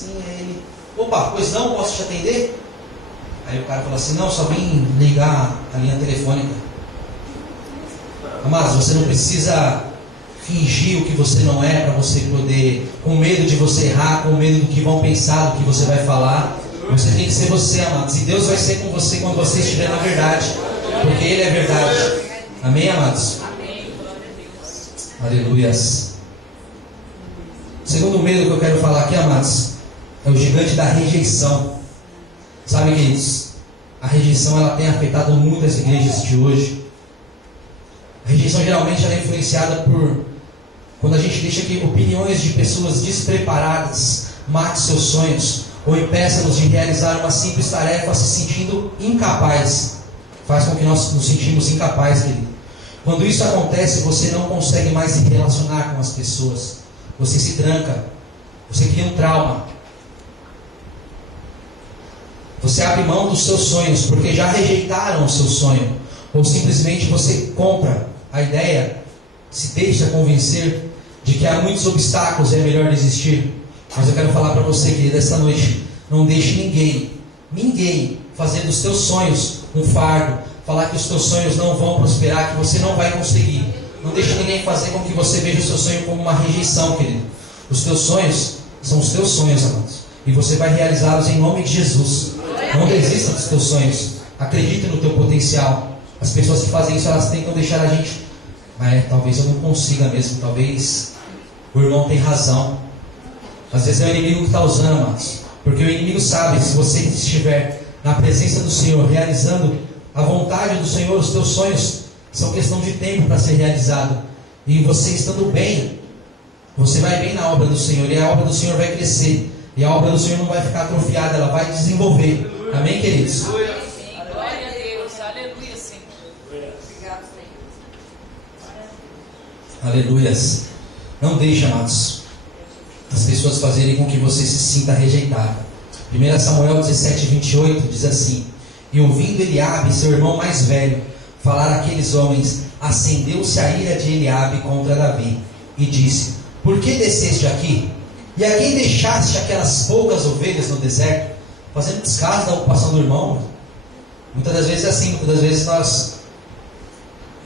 assim, aí ele, opa, pois não, posso te atender? Aí o cara falou assim, não, só vim ligar a linha telefônica. Mas você não precisa fingir o que você não é para você poder, com medo de você errar, com medo do que vão pensar, do que você vai falar. Você tem que ser você, amados. E Deus vai ser com você quando você estiver na verdade, porque Ele é verdade. Amém, amados? Amém. Glória a Deus. Aleluias. O segundo medo que eu quero falar aqui, amados, é o gigante da rejeição. Sabe, queridos, a rejeição ela tem afetado muito as igrejas de hoje. A rejeição geralmente ela é influenciada por quando a gente deixa que opiniões de pessoas despreparadas mate seus sonhos ou impeça-nos de realizar uma simples tarefa se sentindo incapaz. Faz com que nós nos sentimos incapazes, querido. Quando isso acontece, você não consegue mais se relacionar com as pessoas. Você se tranca. Você cria um trauma. Você abre mão dos seus sonhos porque já rejeitaram o seu sonho. Ou simplesmente você compra a ideia, se deixa convencer de que há muitos obstáculos e é melhor desistir. Mas eu quero falar para você, querida, esta noite, não deixe ninguém fazer dos teus sonhos um fardo, falar que os teus sonhos não vão prosperar, que você não vai conseguir. Não deixe ninguém fazer com que você veja o seu sonho como uma rejeição, querido. Os teus sonhos são os teus sonhos, amados, e você vai realizá-los em nome de Jesus. Não desista dos teus sonhos. Acredite no teu potencial. As pessoas que fazem isso, elas tentam deixar a gente, talvez eu não consiga mesmo, talvez o irmão tem razão. Às vezes é o inimigo que está usando, amados, porque o inimigo sabe, se você estiver na presença do Senhor, realizando a vontade do Senhor, os teus sonhos são questão de tempo para ser realizado. E você estando bem, você vai bem na obra do Senhor, e a obra do Senhor vai crescer, e a obra do Senhor não vai ficar atrofiada, ela vai desenvolver. Amém, queridos? Glória a Deus. Aleluia, Senhor. Obrigado, Senhor. Aleluias. Não deixe, amados, as pessoas fazerem com que você se sinta rejeitado. 1 Samuel 17:28 diz assim: E ouvindo Eliabe, seu irmão mais velho, falar àqueles homens, acendeu-se a ira de Eliabe contra Davi, e disse: Por que desceste aqui? E a quem deixaste aquelas poucas ovelhas no deserto? Fazendo descaso da ocupação do irmão. Muitas das vezes é assim, muitas das vezes nós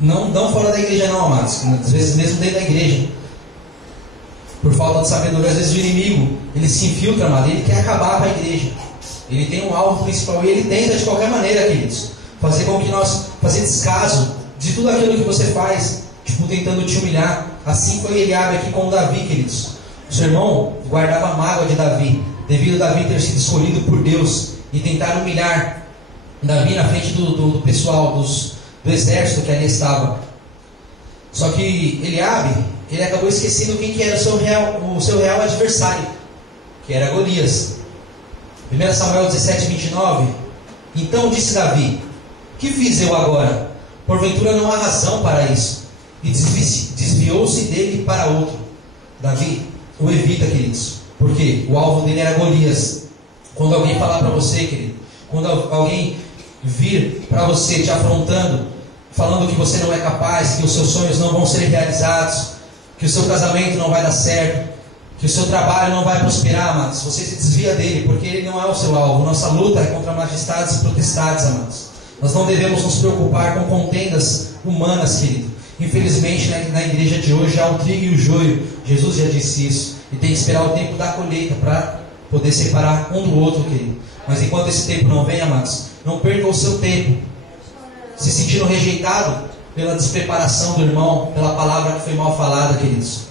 não fora da igreja não, amados, às vezes mesmo dentro da igreja, por falta de sabedoria, às vezes o inimigo, ele se infiltra, amado, ele quer acabar com a igreja. Ele tem um alvo principal e ele tenta de qualquer maneira, queridos, fazer com que nós, fazer descaso de tudo aquilo que você faz, tipo tentando te humilhar. Assim foi Eliabe aqui com Davi, queridos. O seu irmão guardava a mágoa de Davi, devido a Davi ter sido escolhido por Deus, e tentar humilhar Davi na frente do pessoal, do exército que ali estava. Só que Eliabe, ele acabou esquecendo quem que era o seu real adversário, que era Golias. 1 Samuel 17:29. Então disse Davi: Que fiz eu agora? Porventura não há razão para isso. E desviou-se dele para outro. Davi o evita, queridos, porque o alvo dele era Golias. Quando alguém falar para você, querido, quando alguém vir para você te afrontando, falando que você não é capaz, que os seus sonhos não vão ser realizados, que o seu casamento não vai dar certo, que o seu trabalho não vai prosperar, amados, você se desvia dele, porque ele não é o seu alvo. Nossa luta é contra majestades e potestades, amados. Nós não devemos nos preocupar com contendas humanas, querido. Infelizmente, na igreja de hoje há o trigo e o joio. Jesus já disse isso. E tem que esperar o tempo da colheita para poder separar um do outro, querido. Mas enquanto esse tempo não vem, amados, não perca o seu tempo se sentindo rejeitado pela despreparação do irmão, pela palavra que foi mal falada, queridos.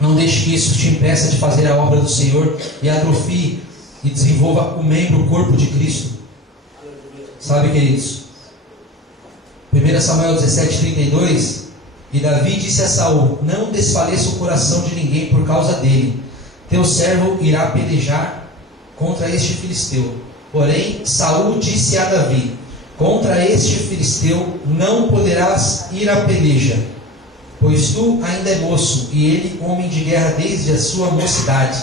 Não deixe que isso te impeça de fazer a obra do Senhor e atrofie e desenvolva o membro, o corpo de Cristo. Sabe, queridos? 1 Samuel 17:32. E Davi disse a Saul: Não desfaleça o coração de ninguém por causa dele. Teu servo irá pelejar contra este filisteu. Porém, Saul disse a Davi: Contra este filisteu não poderás ir à peleja, pois tu ainda é moço, e ele homem de guerra desde a sua mocidade.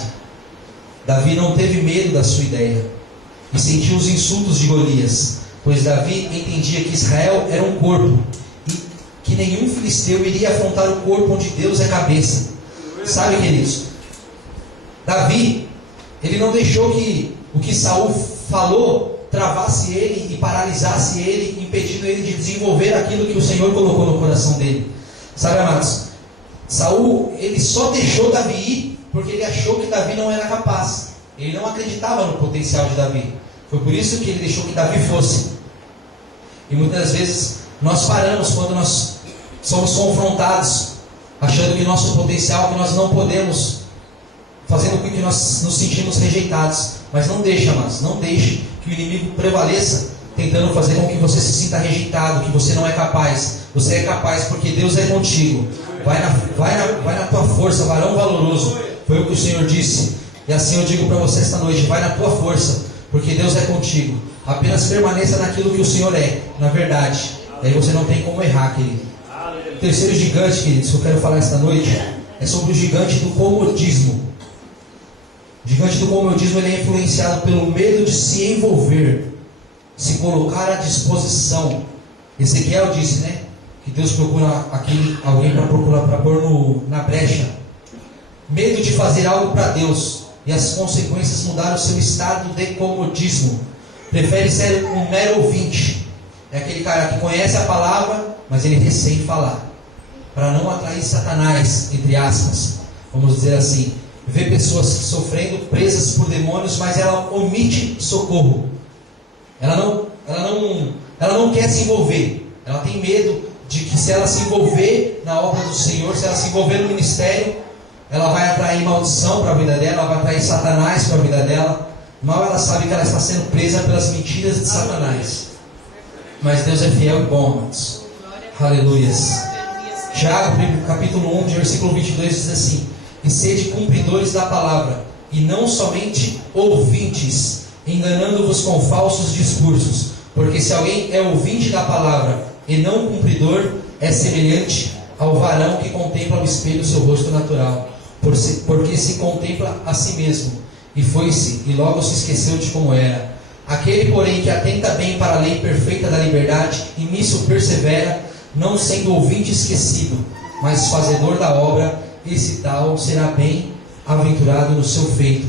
Davi não teve medo da sua ideia, e sentiu os insultos de Golias, pois Davi entendia que Israel era um corpo, e que nenhum filisteu iria afrontar o corpo onde Deus é cabeça. Sabe, queridos, Davi, Ele não deixou que o que Saul falou travasse ele e paralisasse ele, impedindo ele de desenvolver aquilo que o Senhor colocou no coração dele. Sabe, amados? Saul, ele só deixou Davi ir porque ele achou que Davi não era capaz. Ele não acreditava no potencial de Davi. Foi por isso que ele deixou que Davi fosse. E muitas vezes nós paramos quando nós somos confrontados, achando que nosso potencial, que nós não podemos, fazendo com que nós nos sentimos rejeitados. Mas não deixe, amados, não deixe que o inimigo prevaleça, tentando fazer com que você se sinta rejeitado, que você não é capaz. Você é capaz porque Deus é contigo. Vai na tua força, varão valoroso. Foi o que o Senhor disse. E assim eu digo para você esta noite, vai na tua força, porque Deus é contigo. Apenas permaneça naquilo que o Senhor é, na verdade. E aí você não tem como errar, querido. O terceiro gigante, queridos, que eu quero falar esta noite, é sobre o gigante do comodismo. O gigante do comodismo, ele é influenciado pelo medo de se envolver, se colocar à disposição. Ezequiel disse, né, que Deus procura alguém para pôr na brecha. Medo de fazer algo para Deus, e as consequências mudaram o seu estado de comodismo. Prefere ser um mero ouvinte. É aquele cara que conhece a palavra, mas ele receia em falar, para não atrair Satanás, entre aspas, vamos dizer assim. Vê pessoas sofrendo, presas por demônios, mas ela omite socorro. Ela não quer se envolver. Ela tem medo de que, se ela se envolver na obra do Senhor, se ela se envolver no ministério, ela vai atrair maldição para a vida dela, ela vai atrair Satanás para a vida dela. Mal ela sabe que ela está sendo presa pelas mentiras de Satanás. Mas Deus é fiel e bom, amados. Aleluias. Tiago, capítulo 1, versículo 22, diz assim: e sede cumpridores da palavra, e não somente ouvintes, enganando-vos com falsos discursos. Porque se alguém é ouvinte da palavra e não cumpridor, é semelhante ao varão que contempla ao espelho o seu rosto natural, porque se contempla a si mesmo, e foi-se, e logo se esqueceu de como era. Aquele, porém, que atenta bem para a lei perfeita da liberdade, e nisso persevera, não sendo ouvinte esquecido, mas fazedor da obra, esse tal será bem-aventurado no seu feito.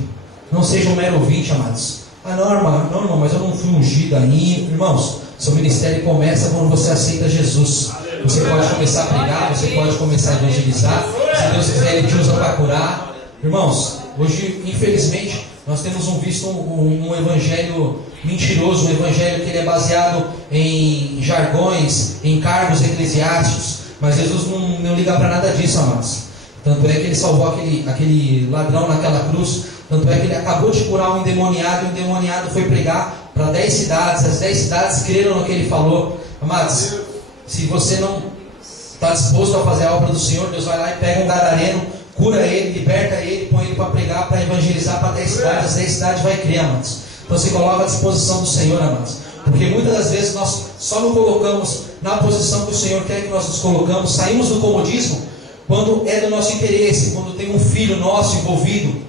Não seja um mero ouvinte, amados. Não, irmão, mas eu não fui ungido ainda. Irmãos, seu ministério começa quando você aceita Jesus. Você pode começar a pregar, você pode começar a evangelizar. Se Deus quiser, Ele te usa para curar. Irmãos, hoje, infelizmente, nós temos visto um evangelho mentiroso, um evangelho que ele é baseado em jargões, em cargos eclesiásticos. Mas Jesus não liga para nada disso, amados. Tanto é que Ele salvou aquele ladrão naquela cruz. Tanto é que Ele acabou de curar um endemoniado, e o endemoniado foi pregar para 10 cidades. As 10 cidades creram no que Ele falou. Amados, se você não está disposto a fazer a obra do Senhor, Deus vai lá e pega um gadareno, cura ele, liberta ele, põe ele para pregar, para evangelizar para 10 cidades. As 10 cidades vai crer, amados. Então se coloca à disposição do Senhor, amados. Porque muitas das vezes nós só nos colocamos na posição que o Senhor quer que nós nos colocamos. Saímos do comodismo quando é do nosso interesse, quando tem um filho nosso envolvido.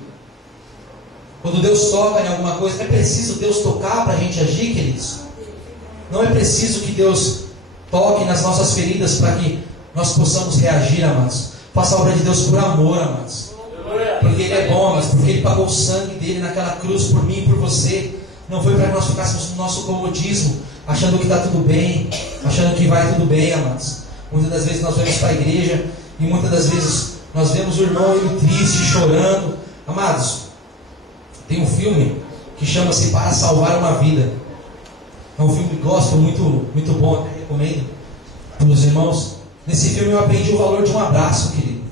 Quando Deus toca em alguma coisa, é preciso Deus tocar para a gente agir, queridos? Não é preciso que Deus toque nas nossas feridas para que nós possamos reagir, amados. Faça a obra de Deus por amor, amados. Porque Ele é bom, mas porque Ele pagou o sangue dele naquela cruz por mim e por você. Não foi para que nós ficássemos no nosso comodismo, achando que está tudo bem, achando que vai tudo bem, amados. Muitas das vezes nós vamos para a igreja e muitas das vezes nós vemos o irmão ele triste, chorando. Amados, tem um filme que chama-se Para Salvar uma Vida. É um filme gospel muito bom, até recomendo para os irmãos. Nesse filme eu aprendi o valor de um abraço, querido.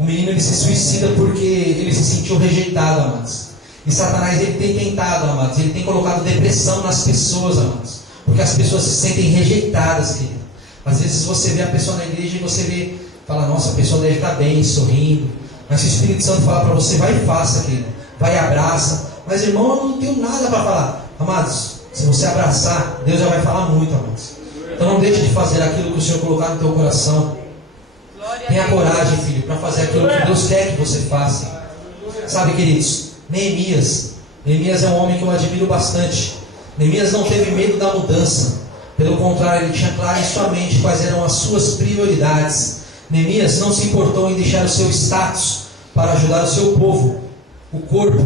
O menino ele se suicida porque ele se sentiu rejeitado, amados. E Satanás ele tem tentado, amados. Ele tem colocado depressão nas pessoas, amados. Porque as pessoas se sentem rejeitadas, querido. Às vezes você vê a pessoa na igreja e você fala, nossa, a pessoa deve estar bem, sorrindo. Mas se o Espírito Santo falar para você, vai e faça, querido. Vai e abraça. Mas irmão, eu não tenho nada para falar. Amados, se você abraçar, Deus já vai falar muito, amados. Então não deixe de fazer aquilo que o Senhor colocar no teu coração. Tenha coragem, filho, para fazer aquilo que Deus quer que você faça. Sabe, queridos, Neemias é um homem que eu admiro bastante. Neemias não teve medo da mudança. Pelo contrário, ele tinha claro em sua mente quais eram as suas prioridades. Neemias não se importou em deixar o seu status para ajudar o seu povo. o corpo,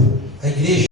a igreja,